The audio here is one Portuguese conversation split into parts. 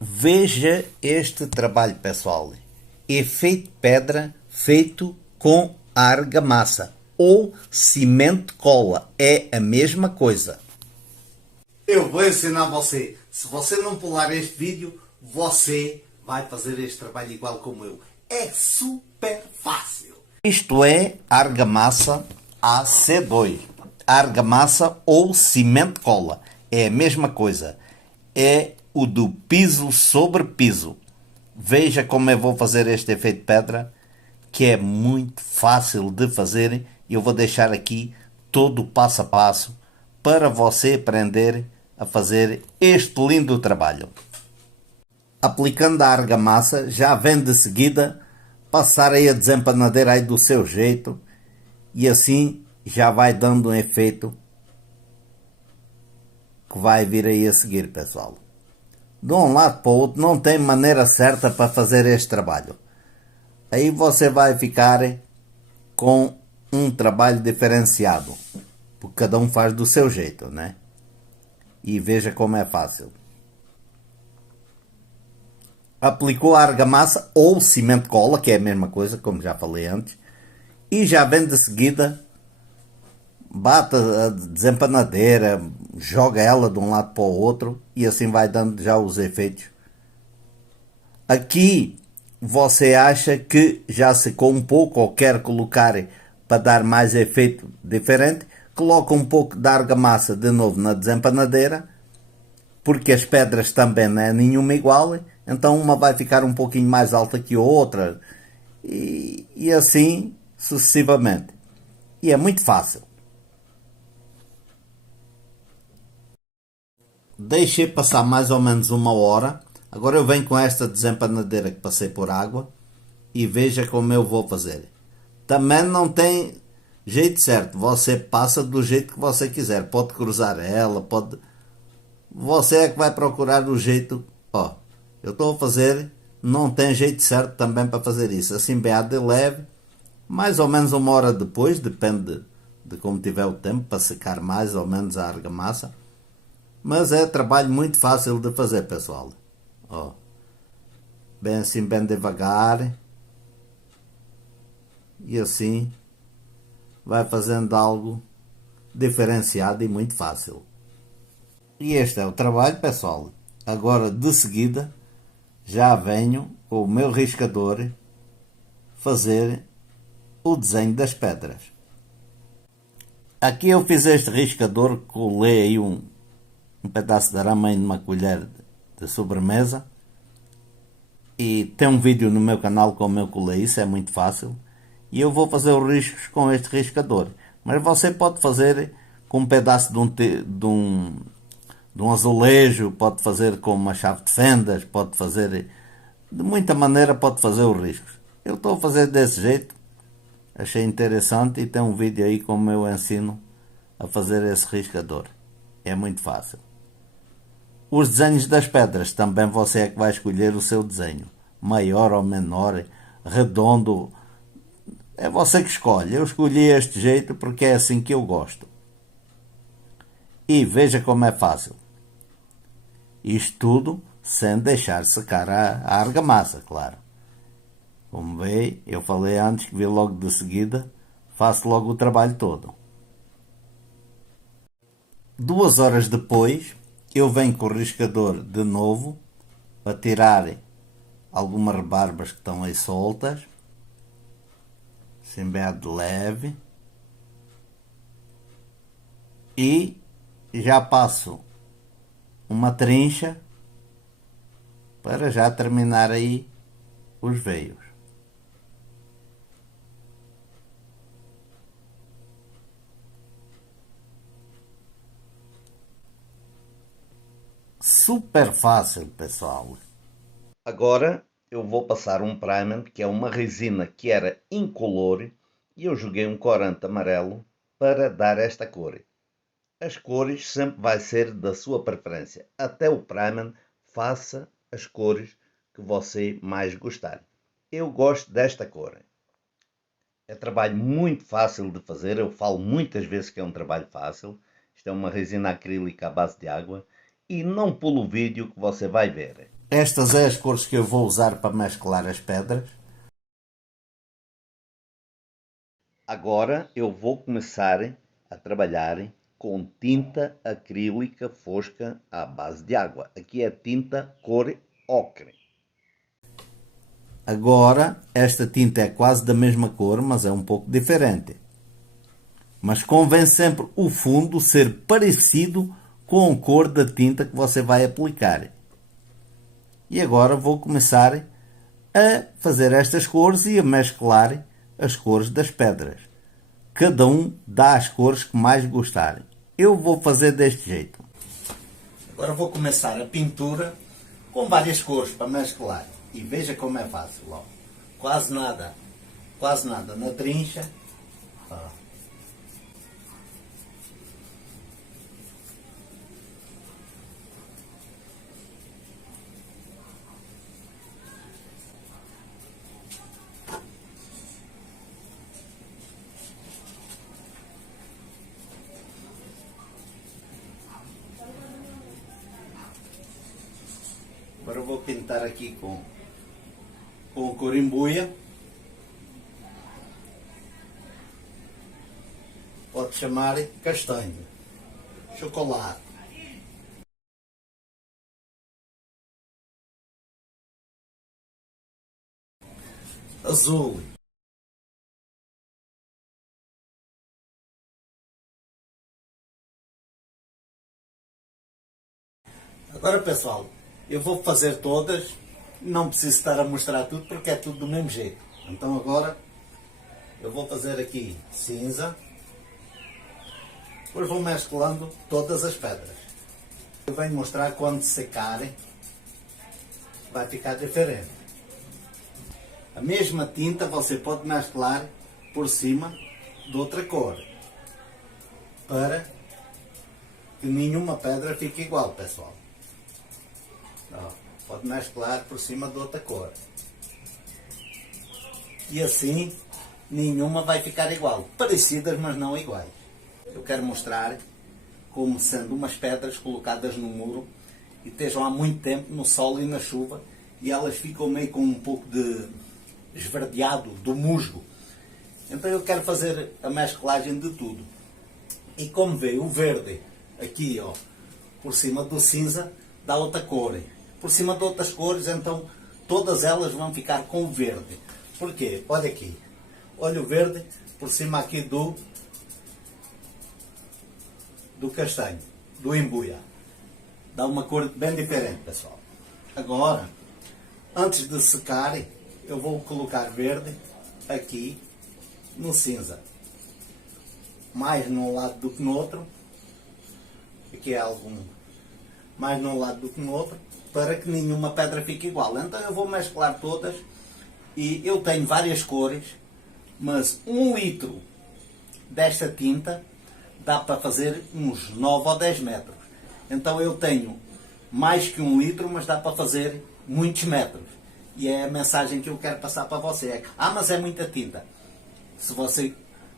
Veja este trabalho, pessoal. Efeito pedra feito com argamassa ou cimento cola. É a mesma coisa. Eu vou ensinar você. Se você não pular este vídeo, você vai fazer este trabalho igual como eu. É super fácil. Isto é argamassa AC2. Argamassa ou cimento cola. É a mesma coisa. É o do piso sobre piso. Veja como eu vou fazer este efeito pedra, que é muito fácil de fazer. Eu vou deixar aqui todo o passo a passo para você aprender a fazer este lindo trabalho. Aplicando a argamassa, já vem de seguida passar aí a desempanadeira aí do seu jeito e assim já vai dando um efeito que vai vir aí a seguir, pessoal. De um lado para o outro não tem maneira certa para fazer este trabalho. Aí você vai ficar com um trabalho diferenciado, porque cada um faz do seu jeito, né? E veja como é fácil. Aplicou a argamassa ou cimento cola, que é a mesma coisa, como já falei antes, e já vem de seguida, bate a desempanadeira, joga ela de um lado para o outro e assim vai dando já os efeitos. Aqui você acha que já secou um pouco ou quer colocar para dar mais efeito diferente, coloca um pouco de argamassa de novo na desempanadeira, porque as pedras também não é nenhuma igual, então uma vai ficar um pouquinho mais alta que a outra e assim sucessivamente. E é muito fácil. Deixei passar mais ou menos uma hora. Agora eu venho com esta desempanadeira que passei por água e veja como eu vou fazer. Também não tem jeito certo. Você passa do jeito que você quiser. Pode cruzar ela, pode... Você é que vai procurar o jeito. Ó, eu estou a fazer, não tem jeito certo também para fazer isso. Assim bem de leve, mais ou menos uma hora depois, depende de como tiver o tempo para secar mais ou menos a argamassa. Mas é trabalho muito fácil de fazer, pessoal. Ó, bem assim, bem devagar. E assim vai fazendo algo diferenciado e muito fácil. E este é o trabalho, pessoal. Agora, de seguida, já venho com o meu riscador fazer o desenho das pedras. Aqui eu fiz este riscador, colei aí um pedaço de arame numa colher de sobremesa. E tem um vídeo no meu canal como eu colei isso, é muito fácil. E eu vou fazer os riscos com este riscador. Mas você pode fazer com um pedaço de um azulejo, pode fazer com uma chave de fendas, pode fazer de muita maneira, pode fazer os riscos. Eu estou a fazer desse jeito, achei interessante e tem um vídeo aí como eu ensino a fazer esse riscador. É muito fácil. Os desenhos das pedras também você é que vai escolher o seu desenho, maior ou menor, redondo, é você que escolhe. Eu escolhi este jeito porque é assim que eu gosto. E veja como é fácil. Isto tudo sem deixar secar a argamassa, claro. Como vê, eu falei antes que vi logo de seguida, faço logo o trabalho todo. 2 horas depois, eu venho com o riscador de novo para tirar algumas rebarbas que estão aí soltas, assim bem de leve, e já passo uma trincha para já terminar aí os veios. Super fácil, pessoal. Agora eu vou passar um primer, que é uma resina que era incolor, e eu joguei um corante amarelo para dar esta cor. As cores sempre vai ser da sua preferência. Até o primer, faça as cores que você mais gostar. Eu gosto desta cor. É trabalho muito fácil de fazer. Eu falo muitas vezes que é um trabalho fácil. Isto é uma resina acrílica à base de água. E não pula o vídeo que você vai ver. Estas são as cores que eu vou usar para mesclar as pedras. Agora eu vou começar a trabalhar com tinta acrílica fosca à base de água. Aqui é tinta cor ocre. Agora esta tinta é quase da mesma cor, mas é um pouco diferente. Mas convém sempre o fundo ser parecido com a cor da tinta que você vai aplicar. E agora vou começar a fazer estas cores e a mesclar as cores das pedras. Cada um dá as cores que mais gostarem. Eu vou fazer deste jeito. Agora vou começar a pintura com várias cores para mesclar. E veja como é fácil. Ó. Quase nada na trincha. Ó. Agora eu vou pintar aqui com corimbuia. Pode chamar castanho, chocolate. Azul. Agora pessoal, eu vou fazer todas, não preciso estar a mostrar tudo porque é tudo do mesmo jeito. Então agora eu vou fazer aqui cinza, depois vou mesclando todas as pedras. Eu venho mostrar quando secarem, vai ficar diferente. A mesma tinta você pode mesclar por cima de outra cor, para que nenhuma pedra fique igual, pessoal. Ó, pode mesclar por cima de outra cor. E assim nenhuma vai ficar igual. Parecidas, mas não iguais. Eu quero mostrar como sendo umas pedras colocadas no muro e estejam há muito tempo no sol e na chuva e elas ficam meio com um pouco de esverdeado do musgo. Então eu quero fazer a mesclagem de tudo. E como vê, o verde aqui, ó, por cima do cinza, dá outra cor. Por cima de outras cores, então todas elas vão ficar com verde. Por quê? Olha aqui. Olha o verde por cima aqui do castanho, do embuia. Dá uma cor bem diferente, pessoal. Agora, antes de secar, eu vou colocar verde aqui no cinza. Mais num lado do que no outro. Aqui é algum mais num lado do que no outro, para que nenhuma pedra fique igual. Então eu vou mesclar todas e eu tenho várias cores, mas 1 litro desta tinta dá para fazer uns 9 ou 10 metros. Então eu tenho mais que 1 litro, mas dá para fazer muitos metros. E é a mensagem que eu quero passar para você. É, mas é muita tinta. Se você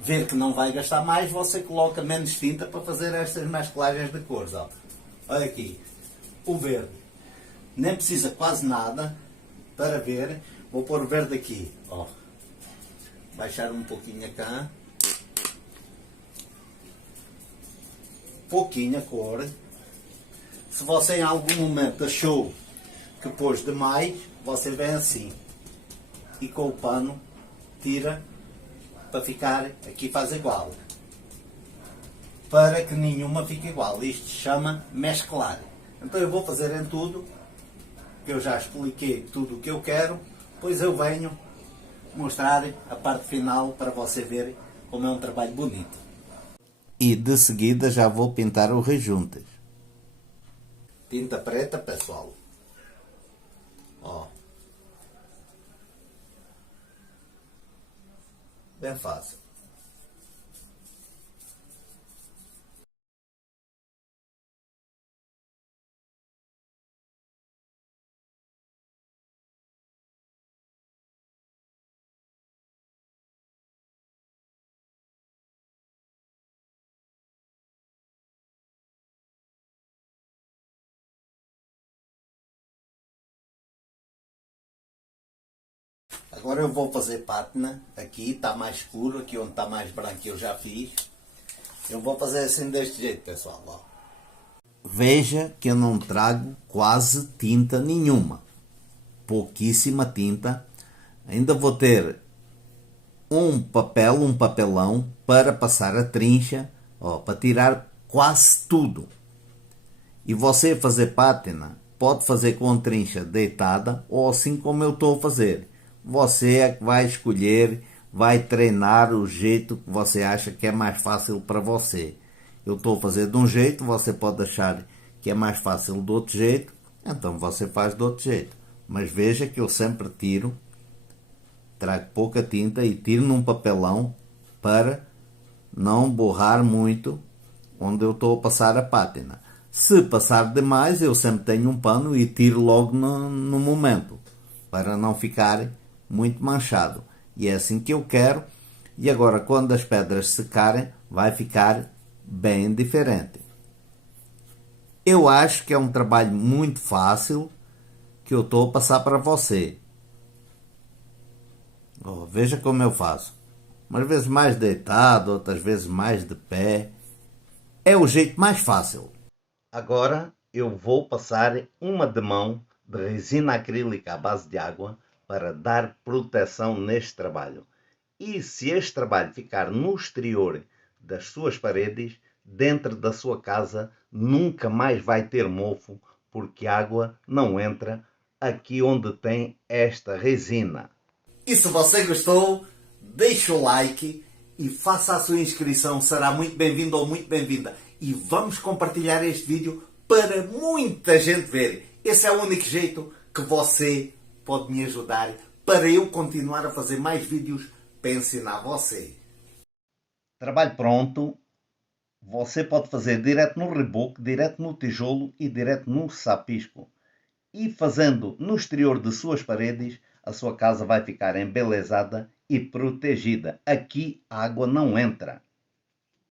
ver que não vai gastar mais, você coloca menos tinta para fazer estas mesclagens de cores. Ó. Olha aqui, o verde. Nem precisa quase nada para ver. Vou pôr o verde aqui. Ó. Baixar um pouquinho cá. Pouquinha cor. Se você em algum momento achou que pôs demais, você vem assim. E com o pano tira para ficar, aqui faz igual. Para que nenhuma fique igual. Isto se chama mesclar. Então eu vou fazer em tudo, que eu já expliquei tudo o que eu quero, depois eu venho mostrar a parte final para você ver como é um trabalho bonito. E de seguida já vou pintar o rejunte. Tinta preta, pessoal. Ó. Bem fácil. Agora eu vou fazer pátina. Aqui está mais escuro, aqui onde está mais branco eu já fiz. Eu vou fazer assim deste jeito, pessoal. Ó. Veja que eu não trago quase tinta nenhuma. Pouquíssima tinta. Ainda vou ter um papelão para passar a trincha, ó, para tirar quase tudo. E você fazer pátina pode fazer com trincha deitada ou assim como eu estou a fazer. Você é que vai escolher, vai treinar o jeito que você acha que é mais fácil para você. Eu estou a fazer de um jeito, você pode achar que é mais fácil do outro jeito, então você faz do outro jeito. Mas veja que eu sempre tiro, trago pouca tinta e tiro num papelão para não borrar muito onde eu estou a passar a pátina. Se passar demais, eu sempre tenho um pano e tiro logo no momento, para não ficar muito manchado. E é assim que eu quero. E agora, quando as pedras secarem, vai ficar bem diferente. Eu acho que é um trabalho muito fácil que eu estou a passar para você. Oh, veja como eu faço. Umas vezes mais deitado, outras vezes mais de pé. É o jeito mais fácil. Agora eu vou passar uma demão de resina acrílica à base de água para dar proteção neste trabalho. E se este trabalho ficar no exterior das suas paredes, dentro da sua casa, nunca mais vai ter mofo, porque a água não entra aqui onde tem esta resina. E se você gostou, deixe o like e faça a sua inscrição, será muito bem-vindo ou muito bem-vinda. E vamos compartilhar este vídeo para muita gente ver. Esse é o único jeito que você pode me ajudar para eu continuar a fazer mais vídeos para ensinar você. Trabalho pronto. Você pode fazer direto no reboco, direto no tijolo e direto no sapisco. E fazendo no exterior de suas paredes, a sua casa vai ficar embelezada e protegida. Aqui a água não entra.